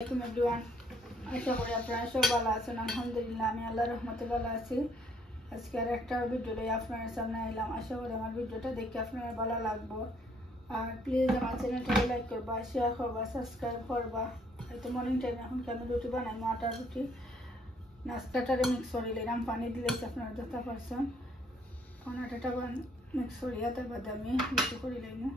আসসালামু আলাইকুম এভরিওয়ান। আশা করি আপনারা সব ভালো আছেন। আলহামদুলিল্লাহ আমি আল্লাহর রহমতে ভালো আছি। আজকে আর একটা ভিডিও নিয়ে আপনার সামনে এলাম। আশা করি আমার ভিডিওটা দেখে আপনার ভালো লাগবে। আর প্লিজ আমার চ্যানেলটাকে লাইক করবা, শেয়ার করবা, সাবস্ক্রাইব করবা। এই তো মর্নিং টাইমে এখন আমি রুটি বানাই, আটার রুটি। নাস্তাটারে মিক্স করে নিলাম, পানি দিলেছি আপনারা যথা পারছেন। আটাটা মিক্স করিয়া তার বাদে আমি রুটি করে নিলাম।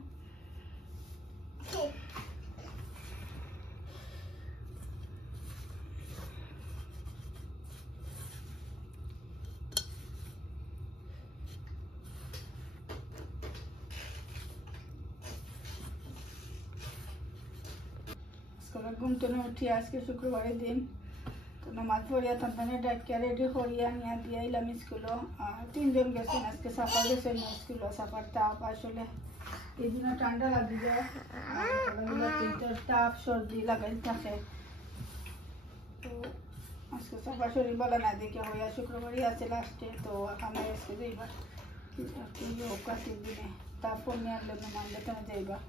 ঘুম থেকে উঠি, আজকে শুক্রবারের দিন, তো নামাজ পড়িয়া তন্তানে ডাকিয়া রেডি করিয়া নিয়ে দিয়ে এলাম স্কুলও। আর 3 জন গেছেন, আজকে সাফার গেছেন স্কুলও। সাফার তাপ আসলে এই দিন ঠান্ডা লাগি যায়, তাপ সর্দি লাগাই থাকে। তো আজকে সাফার শরীর বলা না দেখে হইয়া শুক্রবারই আছে লাস্টে। তো আমরা আজকে যাইবা কাশির দিনে তাপ কমে আনলে মানলে তুমি যাইবা।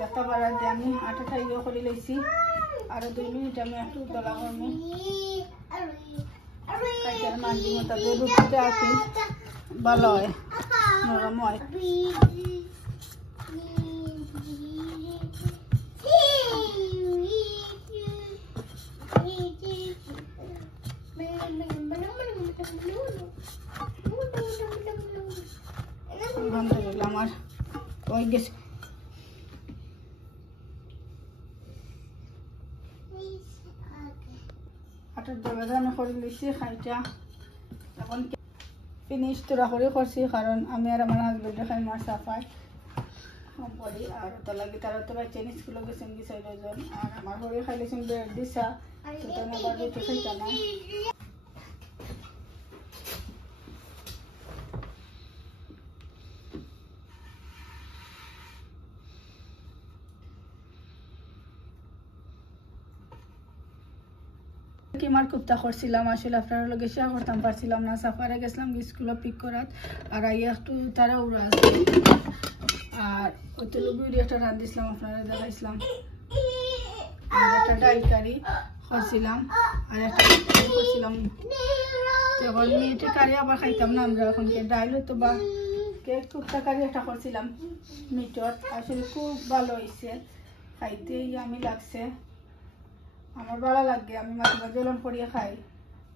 দেখা বাড়ার দিয়ে আমি আটাটা ইয়ে করে লইছি। আরো 2 মিনিট আমি একটু দলা করবো, মাঝি মতো রুটিতে আসি ভালো হয়, নরম হয়। আলহামদুলিল্লাহ আমার হয়ে গেছে। আটার জায়গাটা আমি করে লিখছি খাইটা এখন ফিনিশ তোরা করে করছি, কারণ আমি আর আমার হাজবেন্ডে খাই মার সাফাই কম করি। আর ওটা লাগে তারা তো বাচ্চা স্কুলে গেছেন কি 6 জন। আর আমার ঘরে খাইলেছেন ব্রেড দিছা, সেটা আমি আবার রুটি খাইতাম না। কিমার কুপ্তা করছিলাম, আসলে আপনার লগে শেয়ার করতাম পারছিলাম না। সাফারে গেছিলাম স্কুলে পিক করাত, আর আইয়া একটু তারা উড়া আছে। আর ওই তেল একটা রাঁধিছিলাম, আপনারা দেখাইছিলাম। আর একটা ডাল কারি করছিলাম, আর একটা করছিলাম। এখন মেয়েটে কারি আবার খাইতাম না আমরা, এখন ডাল হতো বা কেক কুপ্তা কারি একটা করছিলাম মিটর। আসলে খুব ভালো হয়েছে, খাইতে আমি লাগছে, আমার ভালো লাগে। আমি মাঝে মাঝে জলন করিয়ে খাই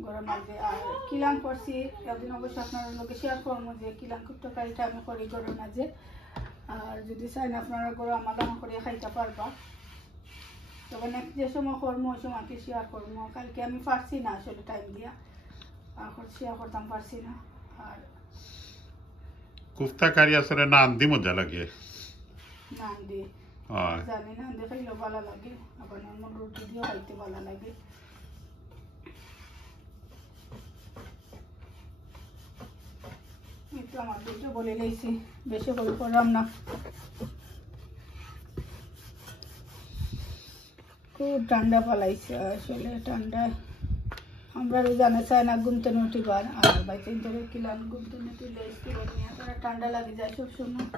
গরম মাঝে। আর কিলাম করছি একদিন, অবশ্যই আপনার লোকে শেয়ার করবো যে কিলাম কুপ্তা কারিটা আমি করি গরম মাঝে। আর যদি চাই না আপনারা গরম আমার রান্না করিয়ে খাইতে পারবা, তখন যে সময় করবো ওই সময় শেয়ার করবো। কালকে আমি পারছি না আসলে টাইম দিয়া, এখন শেয়ার করতাম পারছি না। আর কুফতা কারি আসলে নান দি মজা লাগে, নান দিয়ে জানি না দেখাইলেও ভালো লাগে, আবার নর্মাল রুটি দিয়েও খাইতে ভালো লাগে। একটু আমার দুটো বলে লাইছি, বেশি করে করলাম না। খুব ঠান্ডা পালাইছে আসলে, ঠান্ডা আমরা জানা চাই না ঘুমতে উঠিবার। আর বাইতে ধরে কিলাম ঘুমতে উঠিলে তারা ঠান্ডা লাগে যায় সবসময়।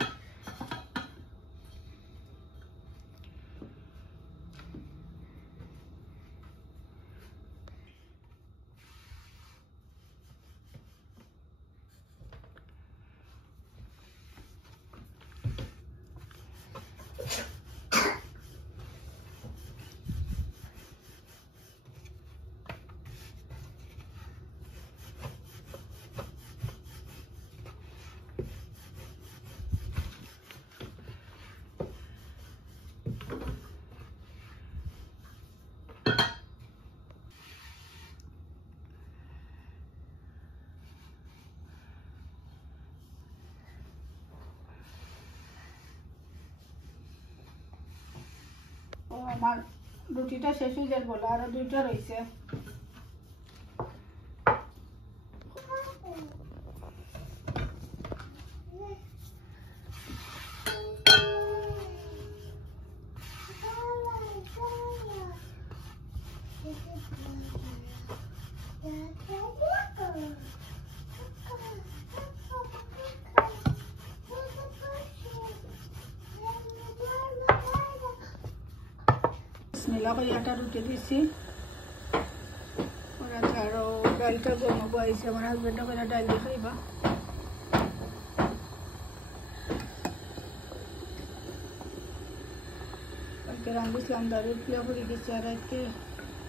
আমার রুটিটা শেষ হয়ে যাবে বলে আরো 2টা রয়েছে। বিসমিল্লাহ করে একটা রুটি দিছি ওরা আরো ডালটা গরম বয়েছে আমার হাজবেন্ডও করে ডাল দিয়ে খাইবা কালকে রান্ধিছিলাম দারুণ প্রিয় করে গেছি আর আজকে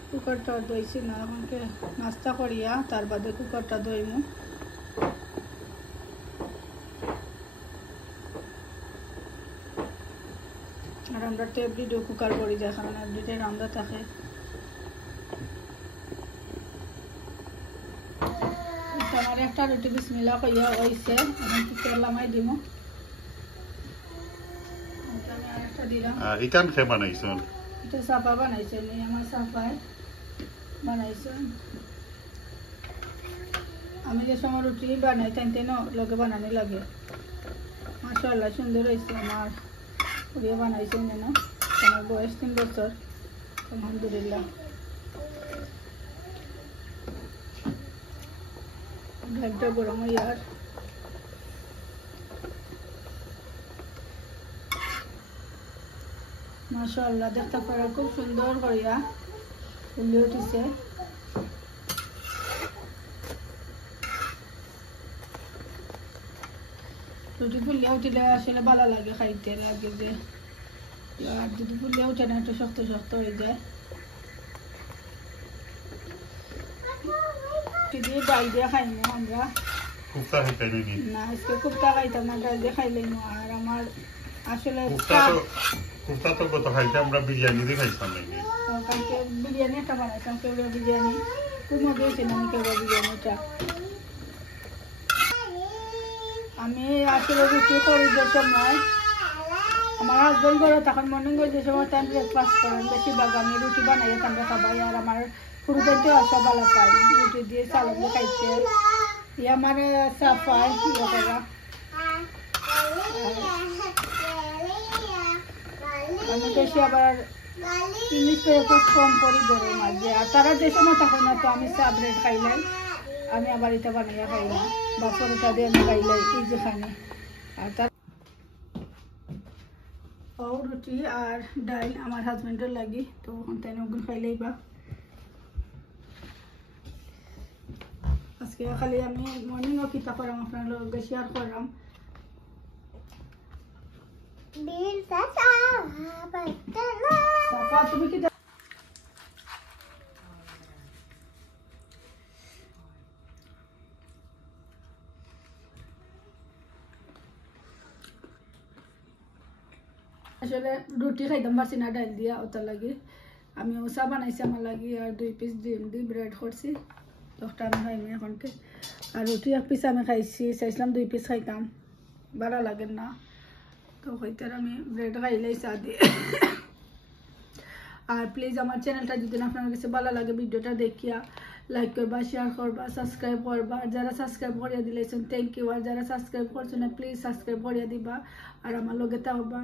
কুকারটা ধুইছি না এখনকে নাস্তা করিয়া তার বাদে কুকারটা ধুইমু আর আমরা তো এভরিডে কুকার করি যার কারণে এভরিডে রান্না থাকে আমার একটা রুটি বিসমিল্লাহ কইয়া হয়েছে এখন কুকার লামাই দিব আমি আরেকটা দিলাম ইকান খে বানাইছেন এটা সাফা বানাইছে নি আমার সাফায় বানাইছে আমি যে সময় রুটি বানাই তাই না লোকে বানানি লাগে মাশাআল্লাহ সুন্দর হয়েছে আমার পুরিয়া বানাইছে না আমার বয়স 3 বছর আলহামদুলিল্লাহ ঘন্টা গরম ইয়ার মাশাআল্লাহ দেখতে পারা খুব সুন্দর করিয়া ফুলে উঠেছে রুটি ফুলে উঠলে আসলে ভালো লাগে খাইতে লাগে যে আর যদি ফুলে উঠে না একটু শক্ত শক্ত হয়ে যায় দিয়ে ডাল দিয়ে খাইমো আমরা কুফতা খাইতে নাকি না আজকে কুফতা খাইতাম না ডাল দিয়ে খাইলাম আর আমার আসলে কুফতা তো কত খাইতে আমরা বিরিয়ানি দিয়ে খাইতাম নাকি কালকে বিরিয়ানি একটা বানাইতাম কেবল বিরিয়ানি খুব মজা হয়েছে না আমি কেবল বিরিয়ানিটা আমি আসলে রুটি করি যে সময় আমার হাজবেন্ড করে তখন মর্নিং করে যে সময় টাইম ব্রেকফাস্ট করেন বেশিরভাগ আমি রুটি বানাই আমরা খাবাই আর আমার পুরুদেরকেও আসা ভালো পাই রুটি দিয়ে সালাদ দিয়ে খাইতে আমার সাফাই ইয়ে করা আমি বেশি আবার ইংলিশ করে খুব কম করি ধরে মাঝে আর তারা যে সময় তখন না তো আমি চা ব্রেড খাইলাই আমি আবার এটা বানাইয়া খাইলাম বা পরোটা দিয়ে আমি খাইলাই এই যেখানে আর তার রুটি আর ডাল আমার হাজবেন্ডের লাগি তো ওখান থেকে ওগুলো খাইলেই বা আজকে খালি আমি মর্নিংও কিতা করাম আপনার লগে শেয়ার করাম তুমি কি আসলে রুটি খাইতাম পারছি না ডাল দিয়া ওটার লাগে আমি ওসা বানাইছি আমার লাগে আর 2 পিস ডিম দিয়ে ব্রেড করছি দশটা আমি খাইনি এখনকে আর রুটি 1 পিস আমি খাইছি চাইছিলাম 2 পিস খাইতাম ভালো লাগে না তো হইতার আমি ব্রেড খাইলেই চা দিয়ে আর প্লিজ আমার চ্যানেলটা যদি আপনার কাছে ভালো লাগে ভিডিওটা দেখিয়া লাইক করবা শেয়ার করবা সাবস্ক্রাইব করবা যারা সাবস্ক্রাইব করিয়া দিলেছেন থ্যাংক ইউ আর যারা সাবস্ক্রাইব করছেন প্লিজ সাবস্ক্রাইব করিয়া দিবা আর আমার লগে থাকবা